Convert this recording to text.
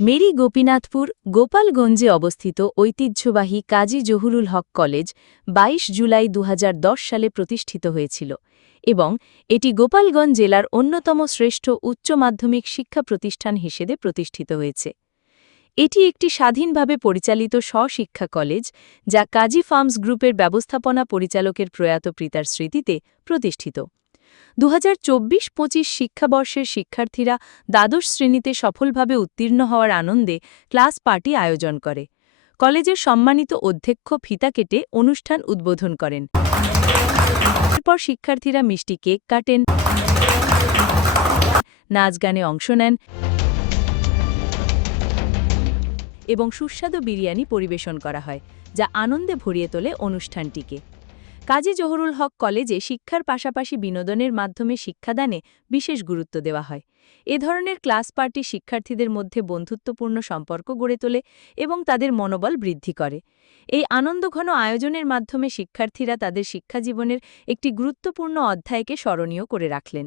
Mary Gopinathpur, গোপালগঞ্জে অবস্থিত ঐতিহ্যবাহী কাজী জহুরুল হক কলেজ ২২ জুলাই দুহাজার দশ সালে প্রতিষ্ঠিত হয়েছিল এবং এটি গোপালগঞ্জ জেলার অন্যতম শ্রেষ্ঠ উচ্চ মাধ্যমিক শিক্ষা প্রতিষ্ঠান হিসেবে প্রতিষ্ঠিত হয়েছে। এটি একটি স্বাধীনভাবে পরিচালিত স্বশিক্ষা কলেজ যা কাজী ফার্মস গ্রুপের ব্যবস্থাপনা পরিচালকের প্রয়াত পিতার স্মৃতিতে প্রতিষ্ঠিত। দু হাজার চব্বিশ পঁচিশ শিক্ষাবর্ষের শিক্ষার্থীরা দ্বাদশ শ্রেণীতে সফলভাবে উত্তীর্ণ হওয়ার আনন্দে ক্লাস পার্টি আয়োজন করে। কলেজের সম্মানিত অধ্যক্ষ ফিতা কেটে অনুষ্ঠান উদ্বোধন করেন। এরপর শিক্ষার্থীরা মিষ্টি কেক কাটেন। নাচ গানে অংশ নেন। এবং সুস্বাদু বিরিয়ানি পরিবেশন করা হয়, যা আনন্দে ভরিয়ে তোলে অনুষ্ঠানটিকে। কাজী জহরুল হক কলেজে শিক্ষার পাশাপাশি বিনোদনের মাধ্যমে শিক্ষাদানে বিশেষ গুরুত্ব দেওয়া হয়। এ ধরনের ক্লাস পার্টি শিক্ষার্থীদের মধ্যে বন্ধুত্বপূর্ণ সম্পর্ক গড়ে তোলে এবং তাদের মনোবল বৃদ্ধি করে। এই আনন্দঘন আয়োজনের মাধ্যমে শিক্ষার্থীরা তাদের শিক্ষাজীবনের একটি গুরুত্বপূর্ণ অধ্যায়কে স্মরণীয় করে রাখলেন।